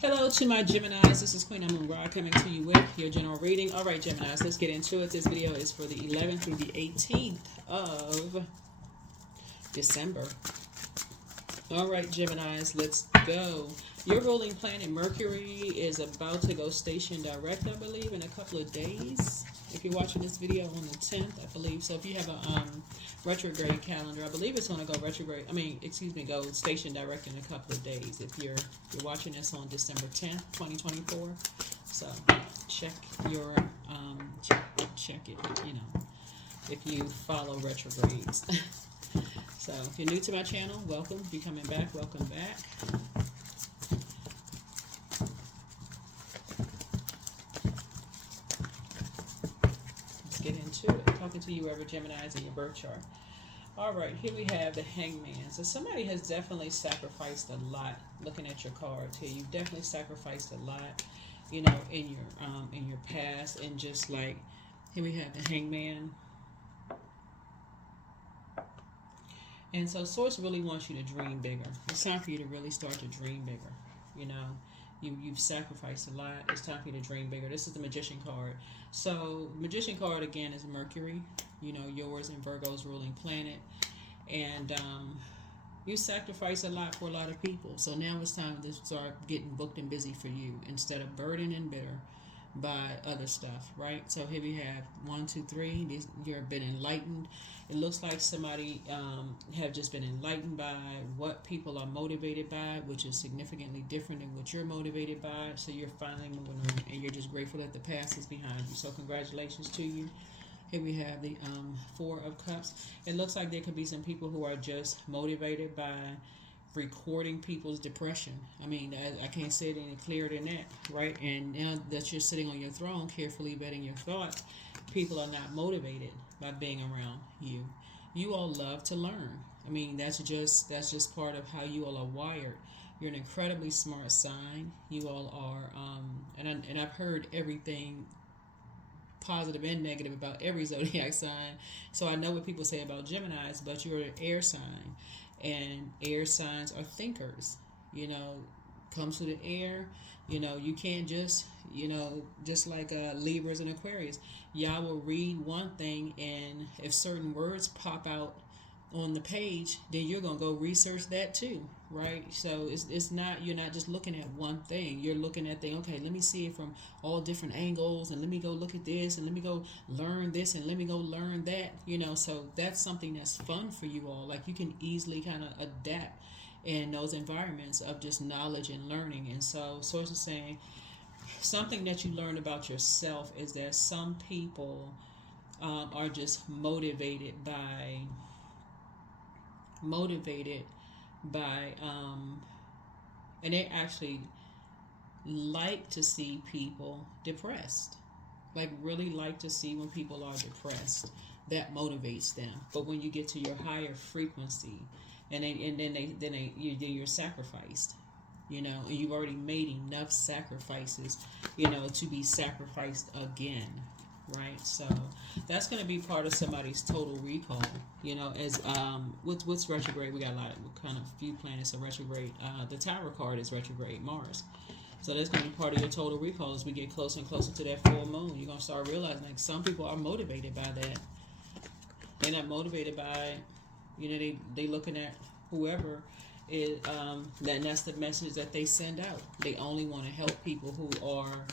Hello to my Geminis. This is Queen Amun Ra coming to you with your general reading. All right, Geminis, let's get into it. This video is for the 11th through the 18th of December. All right, Geminis, let's go. Your ruling planet Mercury is about to go station direct, I believe, in a couple of days. If you're watching this video on the 10th, I believe. So if you have a retrograde calendar, I believe it's going to go retrograde. Go station direct in a couple of days. If you're watching this on December 10th, 2024. So check your check it. If you follow retrogrades. So if you're new to my channel, welcome. If you're coming back, welcome back. Get into it. Talking to you, whoever Gemini's in your birth chart. All right, here we have the Hangman. So somebody has definitely sacrificed a lot. Looking at your cards here, you've definitely sacrificed a lot, in your past, and just like here we have the Hangman. And so Source really wants you to dream bigger. It's time for you to really start to dream bigger. You've sacrificed a lot. It's time for you to dream bigger. This is the Magician card. So Magician card again is Mercury, yours and Virgo's ruling planet. And you sacrifice a lot for a lot of people. So now it's time to start getting booked and busy for you instead of burdened and bitter by other stuff, right? So here we have 1, 2, 3. You've been enlightened. It looks like somebody have just been enlightened by what people are motivated by, which is significantly different than what you're motivated by. So you're finally moving on, and you're just grateful that the past is behind you. So congratulations to you. Here we have the 4 of Cups. It looks like there could be some people who are just motivated by recording people's depression. I can't say it any clearer than that, right? And now that you're sitting on your throne, carefully vetting your thoughts, people are not motivated by being around you. You all love to learn. That's just part of how you all are wired. You're an incredibly smart sign. You all are, and I've heard everything positive and negative about every zodiac sign. So I know what people say about Geminis, but you're an air sign. And air signs are thinkers, comes to the air. You can't just like Libras and Aquarius. Y'all will read one thing, and if certain words pop out on the page, then you're going to go research that too, right? So it's not, you're not just looking at one thing. You're looking at okay, let me see it from all different angles, and let me go look at this, and let me go learn this, and let me go learn that, so that's something that's fun for you all. Like, you can easily kind of adapt in those environments of just knowledge and learning. And so Source is saying something that you learn about yourself is that some people are just motivated by and they actually like to see people depressed, like really like to see when people are depressed. That motivates them. But when you get to your higher frequency, and then you're sacrificed, and you've already made enough sacrifices, to be sacrificed again. Right, so that's going to be part of somebody's total recall. As what's retrograde? We got a lot of kind of few planets are retrograde. The Tower card is retrograde, Mars. So that's going to be part of your total recall as we get closer and closer to that full moon. You're going to start realizing like some people are motivated by that. They're not motivated by, they looking at whoever is that's the message that they send out. They only want to help people who are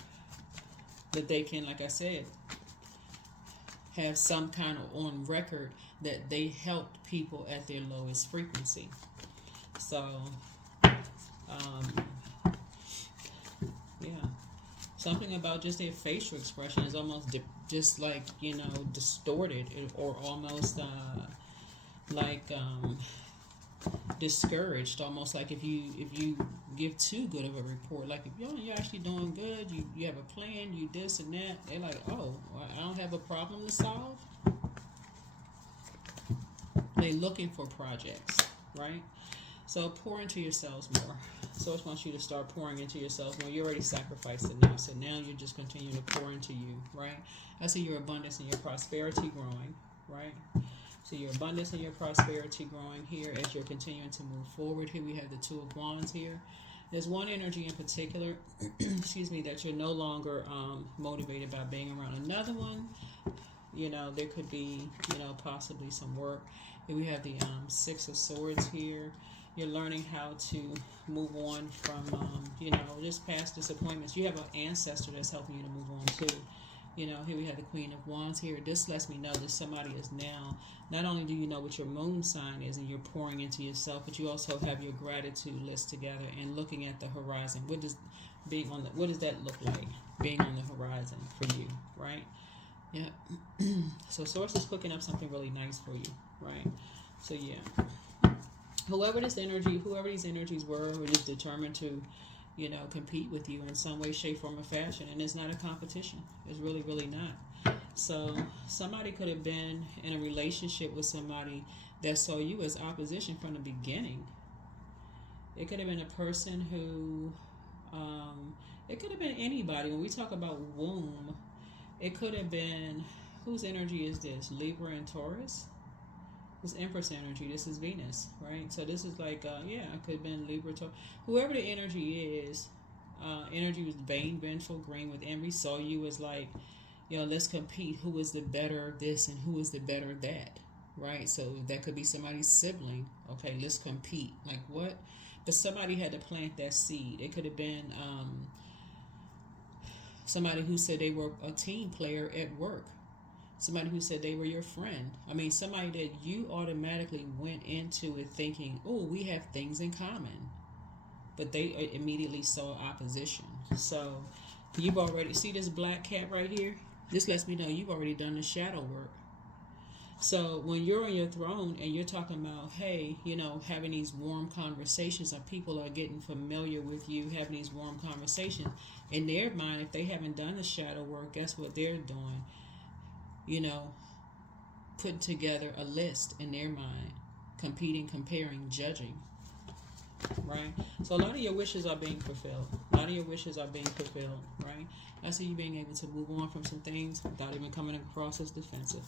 that they can, like I said, have some kind of on record that they helped people at their lowest frequency. So, yeah, something about just their facial expression is almost just like distorted, or almost discouraged. Almost like if you give too good of a report, like if you're actually doing good, you have a plan, you this and that, they're like, oh, well, I don't have a problem to solve. They're looking for projects, right? So pour into yourselves more. Source wants you to start pouring into yourselves more. You already sacrificed enough, so now you're just continuing to pour into you, right? I see your abundance and your prosperity growing, right? So your abundance and your prosperity growing here as you're continuing to move forward. Here we have the Two of Wands here. There's one energy in particular, excuse me, that you're no longer motivated by being around. Another one, there could be, possibly some work. Here we have the Six of Swords here. You're learning how to move on from, just past disappointments. You have an ancestor that's helping you to move on too. Here we have the Queen of Wands here. This lets me know that somebody is now, not only do you know what your moon sign is and you're pouring into yourself, but you also have your gratitude list together and looking at the horizon. What does that look like, being on the horizon for you, right? Yeah. So Source is cooking up something really nice for you, right? So yeah. Whoever these energies were just determined to, compete with you in some way, shape, form, or fashion. And it's not a competition. It's really, really not. So somebody could have been in a relationship with somebody that saw you as opposition from the beginning. It could have been a person who, it could have been anybody. When we talk about womb, it could have been, whose energy is this? Libra and Taurus? This Empress energy. This is Venus, right? So this is like, it could have been Libra, Taurus. Whoever the energy is, energy was vain, vengeful, green with envy. Saw you as like, let's compete. Who is the better this and who is the better that, right? So that could be somebody's sibling. Okay, let's compete. Like what? But somebody had to plant that seed. It could have been somebody who said they were a team player at work. Somebody who said they were your friend. I mean, somebody that you automatically went into it thinking, oh, we have things in common. But they immediately saw opposition. So you've already, see this black cat right here? This lets me know you've already done the shadow work. So when you're on your throne and you're talking about, hey, having these warm conversations, and people are getting familiar with you, having these warm conversations, in their mind, if they haven't done the shadow work, guess what they're doing? Putting together a list in their mind, competing, comparing, judging, right? So a lot of your wishes are being fulfilled. Right? I see you being able to move on from some things without even coming across as defensive.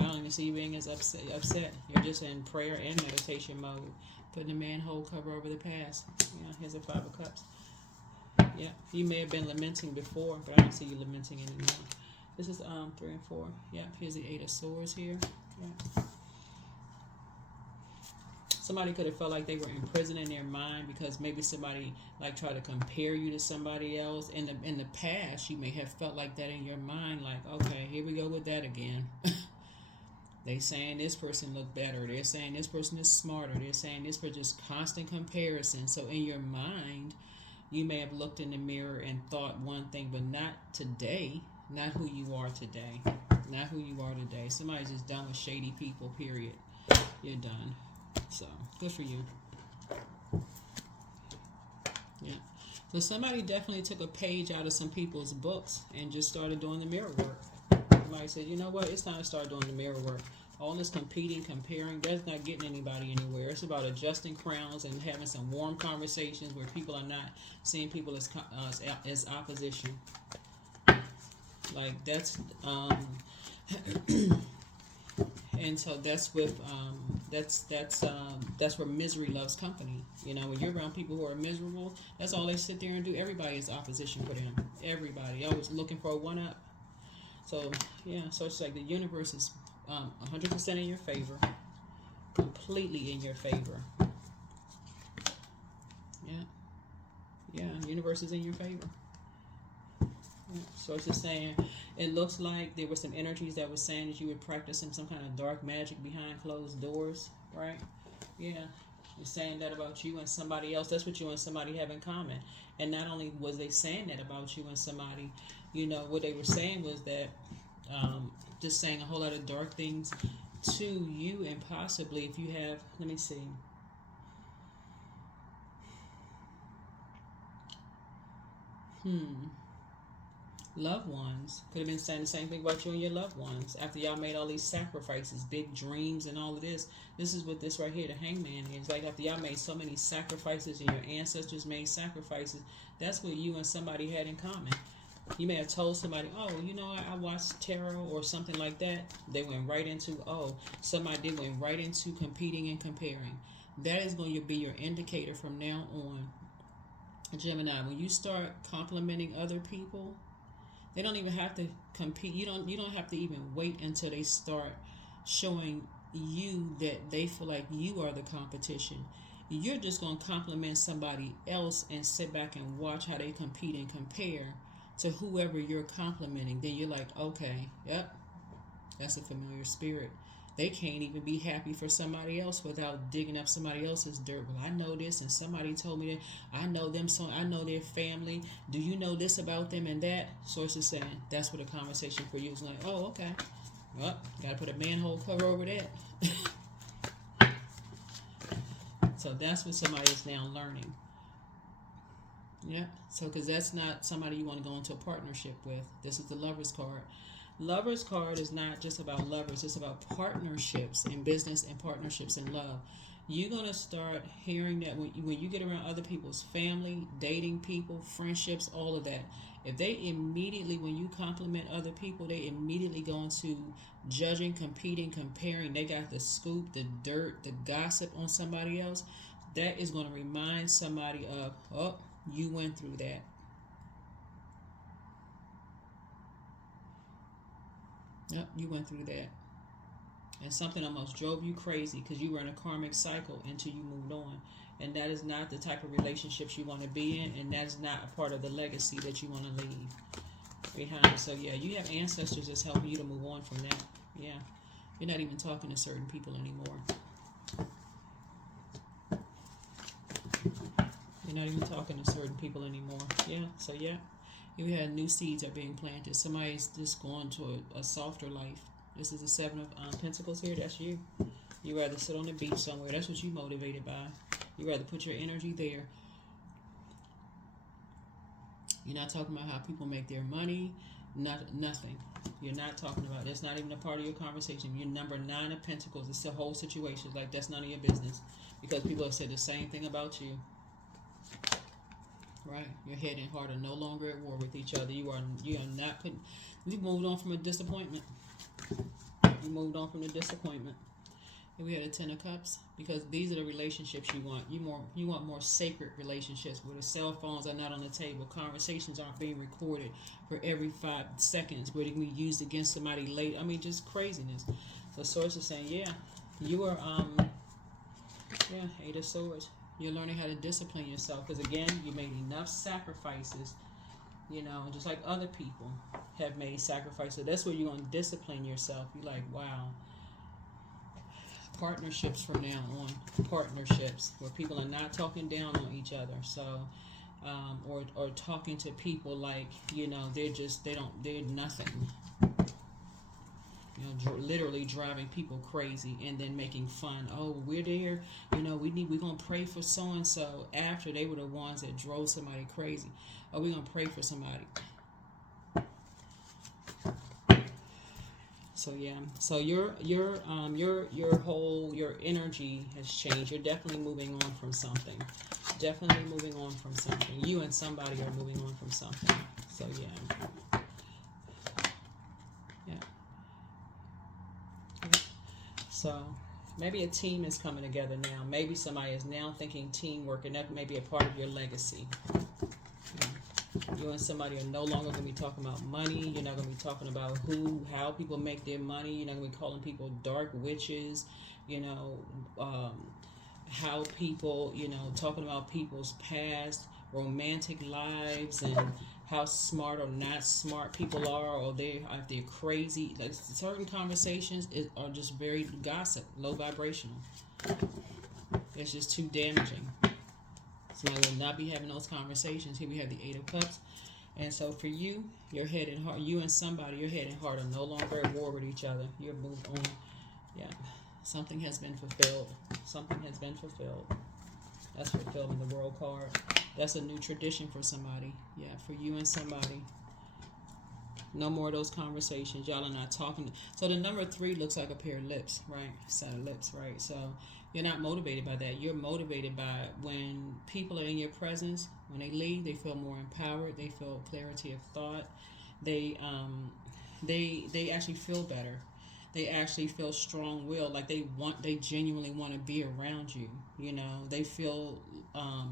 I don't even see you being as upset. You're just in prayer and meditation mode, putting the manhole cover over the past. Here's a Five of Cups. Yeah, you may have been lamenting before, but I don't see you lamenting anymore. This is 3 and 4. Yep, here's the 8 of Swords here. Yeah. Somebody could have felt like they were imprisoned in their mind because maybe somebody like tried to compare you to somebody else. In the past, you may have felt like that in your mind, like, okay, here we go with that again. They saying this person look better. They're saying this person is smarter. They're saying this person, just constant comparison. So in your mind, you may have looked in the mirror and thought one thing, but not today. Not who you are today. Somebody's just done with shady people, period. You're done. So, good for you. Yeah. So somebody definitely took a page out of some people's books and just started doing the mirror work. Somebody said, you know what? It's time to start doing the mirror work. All this competing, comparing, that's not getting anybody anywhere. It's about adjusting crowns and having some warm conversations where people are not seeing people as opposition. Like that's and so that's with that's where misery loves company. When you're around people who are miserable, that's all they sit there and do. Everybody is opposition for them. Everybody always looking for a one up. So so it's like the universe is 100% in your favor, completely in your favor. Universe is in your favor. So it's just saying, it looks like there were some energies that were saying that you were practicing some kind of dark magic behind closed doors, right? Yeah. You're saying that about you and somebody else. That's what you and somebody have in common. And not only was they saying that about you and somebody, what they were saying was that just saying a whole lot of dark things to you, and possibly if you have, let me see. Loved ones could have been saying the same thing about you and your loved ones after y'all made all these sacrifices, big dreams and all of this. This is what this right here, the Hangman, is like. After y'all made so many sacrifices and your ancestors made sacrifices, that's what you and somebody had in common. You may have told somebody, oh, I watched tarot or something like that. They went right into, somebody went right into competing and comparing. That is going to be your indicator from now on Gemini, when you start complimenting other people, they don't even have to compete. You don't have to even wait until they start showing you that they feel like you are the competition. You're just going to compliment somebody else and sit back and watch how they compete and compare to whoever you're complimenting. Then you're like, okay, yep, that's a familiar spirit. They can't even be happy for somebody else without digging up somebody else's dirt. Well, I know this, and somebody told me that. I know them, so I know their family. Do you know this about them and that? Source is saying that's what a conversation for you is like. Oh, okay. Well, gotta put a manhole cover over that. So that's what somebody is now learning. Yeah. So, because that's not somebody you want to go into a partnership with. This is the Lover's card. Lover's card is not just about lovers. It's about partnerships in business and partnerships in love. You're going to start hearing that when you get around other people's family, dating people, friendships, all of that. If they immediately, when you compliment other people, they immediately go into judging, competing, comparing. They got the scoop, the dirt, the gossip on somebody else. That is going to remind somebody of, oh, you went through that. Yep, you went through that. And something almost drove you crazy because you were in a karmic cycle until you moved on. And that is not the type of relationships you want to be in, and that is not a part of the legacy that you want to leave behind. So, yeah, you have ancestors that's helping you to move on from that. Yeah. You're not even talking to certain people anymore. You're not even talking to certain people anymore. Yeah, so, yeah. You had new seeds are being planted. Somebody's just going to a softer life. This is the Seven of Pentacles here. That's you. You rather sit on the beach somewhere. That's what you're motivated by. You rather put your energy there. You're not talking about how people make their money. Nothing. You're not talking about. That's not even a part of your conversation. You're number 9 of Pentacles. It's the whole situation. Like, that's none of your business. Because people have said the same thing about you. Right? Your head and heart are no longer at war with each other. You are not putting. You moved on from a disappointment. You moved on from the disappointment. And we had a 10 of Cups because these are the relationships you want. You want more sacred relationships where the cell phones are not on the table. Conversations aren't being recorded for every 5 seconds where they can be used against somebody late. I mean, just craziness. So Source is saying, yeah, you are 8 of Swords. You're learning how to discipline yourself because again, you made enough sacrifices. Just like other people have made sacrifices. That's where you're going to discipline yourself. You're like, wow. Partnerships from now on. Partnerships where people are not talking down on each other. So, or talking to people like, they're nothing. Literally driving people crazy and then making fun. Oh, we're there. We're going to pray for so-and-so after they were the ones that drove somebody crazy. Oh, we're going to pray for somebody. So yeah, so your energy has changed. You're definitely moving on from something. Definitely moving on from something. You and somebody are moving on from something. So yeah. So maybe a team is coming together now. Maybe somebody is now thinking teamwork, and that may be a part of your legacy. You and somebody are no longer going to be talking about money. You're not going to be talking about how people make their money. You're not going to be calling people dark witches. How people, talking about people's past, romantic lives, and how smart or not smart people are, or if they're crazy. Like, certain conversations are just very gossip, low vibrational. It's just too damaging. So I will not be having those conversations. Here we have the 8 of Cups. And so for you, your head and heart, you and somebody, your head and heart are no longer at war with each other. You're moved on. Yeah. Something has been fulfilled. Something has been fulfilled. That's fulfillment, the World card. That's a new tradition for somebody. Yeah, for you and somebody. No more of those conversations. Y'all are not talking. So the number 3 looks like a pair of lips, right? Set of lips, right? So you're not motivated by that. You're motivated by when people are in your presence. When they leave, they feel more empowered. They feel clarity of thought. They actually feel better. They actually feel strong-willed, like they genuinely want to be around you. You know, they feel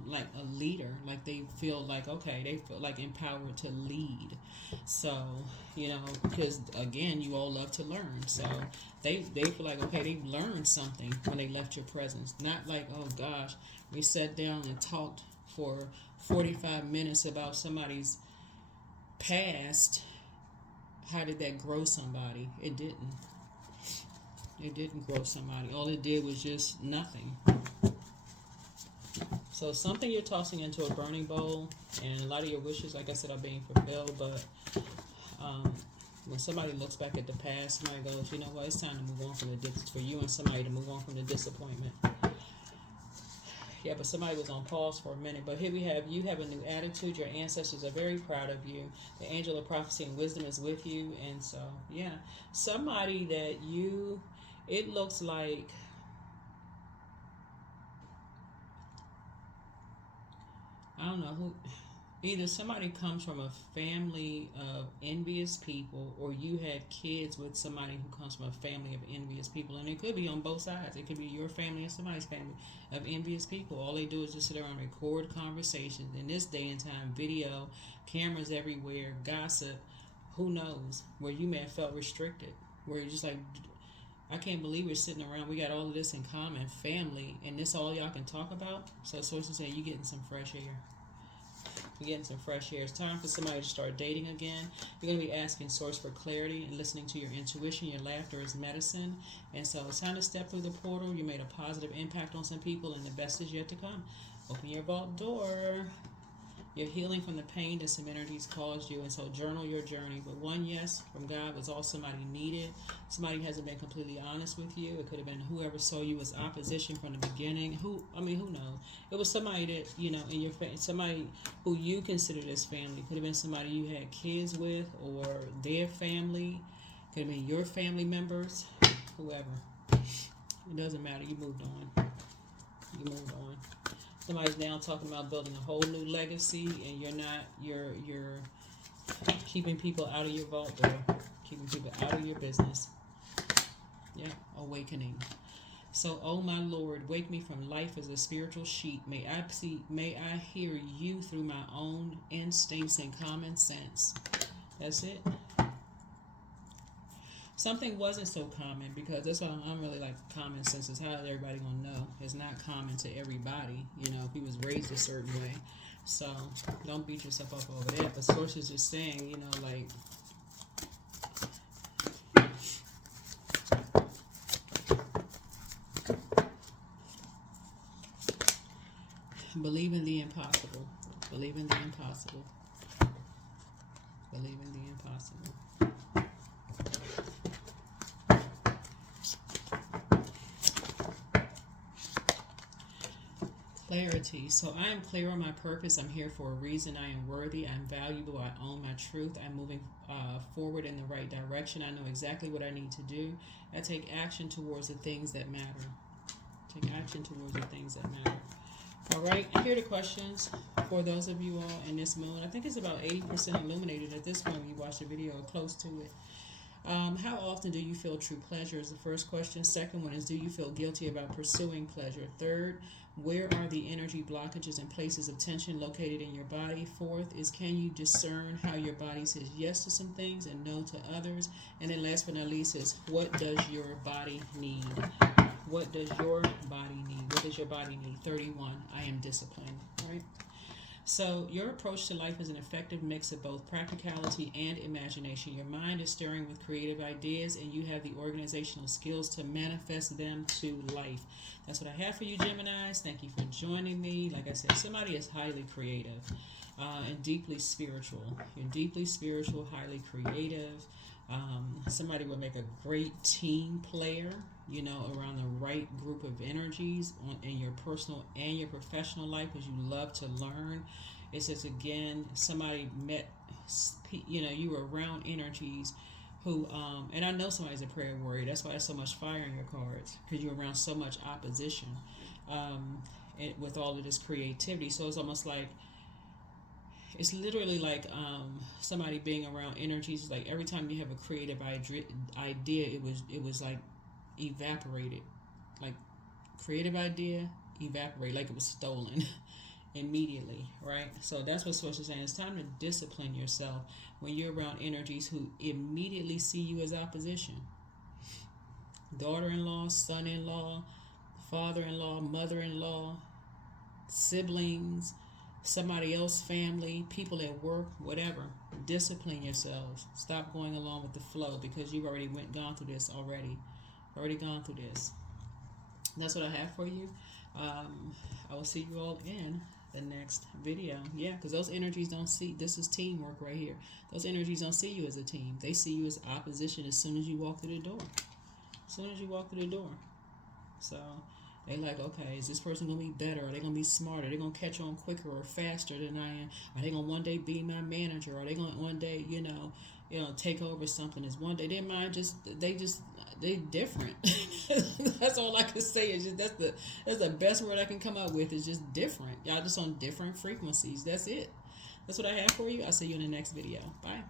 like a leader, like they feel like, okay, they feel like empowered to lead. So, you know, because again, you all love to learn. So they feel like, okay, they've learned something when they left your presence. Not like, oh gosh, we sat down and talked for 45 minutes about somebody's past. How did that grow somebody? It didn't. It didn't grow somebody. All it did was just nothing. So something you're tossing into a burning bowl, and a lot of your wishes, like I said, are being fulfilled. But when somebody looks back at the past, somebody goes, you know what, it's time to move on from for you and somebody to move on from the disappointment. Yeah, but somebody was on pause for a minute. But here we have, you have a new attitude. Your ancestors are very proud of you. The angel of prophecy and wisdom is with you. And so, yeah, somebody that it looks like, I don't know who, either somebody comes from a family of envious people, or you had kids with somebody who comes from a family of envious people. And it could be on both sides. It could be your family and somebody's family of envious people. All they do is just sit around and record conversations. In this day and time, video, cameras everywhere, gossip, who knows, where you may have felt restricted, where you're just like, I can't believe we're sitting around. We got all of this in common, family, and this all y'all can talk about. So sources say you're getting some fresh air. You're getting some fresh air. It's time for somebody to start dating again. You're going to be asking source for clarity and listening to your intuition. Your laughter is medicine. And so it's time to step through the portal. You made a positive impact on some people, and the best is yet to come. Open your vault door. You're healing from the pain that some energies caused you, and so journal your journey. But one yes from God was all somebody needed. Somebody hasn't been completely honest with you. It could have been whoever saw you as opposition from the beginning. Who knows? It was somebody that, you know, in your somebody who you considered as family. Could have been somebody you had kids with, or their family. Could have been your family members. Whoever. It doesn't matter. You moved on. You moved on. Somebody's now talking about building a whole new legacy, and you're keeping people out of your vault door, keeping people out of your business. Yeah, awakening. So, oh my Lord, wake me from life as a spiritual sheep. May I hear you through my own instincts and common sense. That's it. Something wasn't so common, because that's why I'm really like, common sense is how everybody gonna know. It's not common to everybody, you know, if he was raised a certain way. So don't beat yourself up over that. But source is just saying, you know, like, believe in the impossible. Believe in the impossible. Believe in the impossible. Clarity. So I am clear on my purpose. I'm here for a reason. I am worthy. I'm valuable. I own my truth. I'm moving forward in the right direction. I know exactly what I need to do. I take action towards the things that matter. Take action towards the things that matter. All right. Here are the questions for those of you all in this moon. I think it's about 80% illuminated at this point when you watch the video, or close to it. How often do you feel true pleasure is the first question. Second one is, do you feel guilty about pursuing pleasure? Third, where are the energy blockages and places of tension located in your body? Fourth is, can you discern how your body says yes to some things and no to others? And then last but not least is, what does your body need? What does your body need? What does your body need? 31, I am disciplined. All right. So your approach to life is an effective mix of both practicality and imagination. Your mind is stirring with creative ideas, and you have the organizational skills to manifest them to life. That's what I have for you, Geminis. Thank you for joining me. Like I said, somebody is highly creative and deeply spiritual. You're deeply spiritual, highly creative. Somebody would make a great team player, you know, around the right group of energies in your personal and your professional life, because you love to learn. It's just, again, somebody met, you know, you were around energies who, and I know somebody's a prayer warrior. That's why there's so much fire in your cards, because you're around so much opposition with all of this creativity. So it's almost like, it's literally like somebody being around energies. Like every time you have a creative idea, it was like evaporated. Like creative idea evaporate like it was stolen immediately, right? So that's what Source is saying. It's time to discipline yourself when you're around energies who immediately see you as opposition. Daughter-in-law, son-in-law, father-in-law, mother-in-law, siblings, somebody else's family, people at work, whatever. Discipline yourselves. Stop going along with the flow because you've already gone through this already. Already gone through this. That's what I have for you. I will see you all in the next video. Yeah, because those energies don't see, this is teamwork right here. Those energies don't see you as a team. They see you as opposition as soon as you walk through the door. As soon as you walk through the door. So they like, okay, is this person going to be better? Are they going to be smarter? Are they going to catch on quicker or faster than I am? Are they going to one day be my manager? Are they going to one day, take over something? Is one day their mind they different. That's all I can say. Is just that's the best word I can come up with. Is just different. Y'all just on different frequencies. That's it. That's what I have for you. I'll see you in the next video. Bye.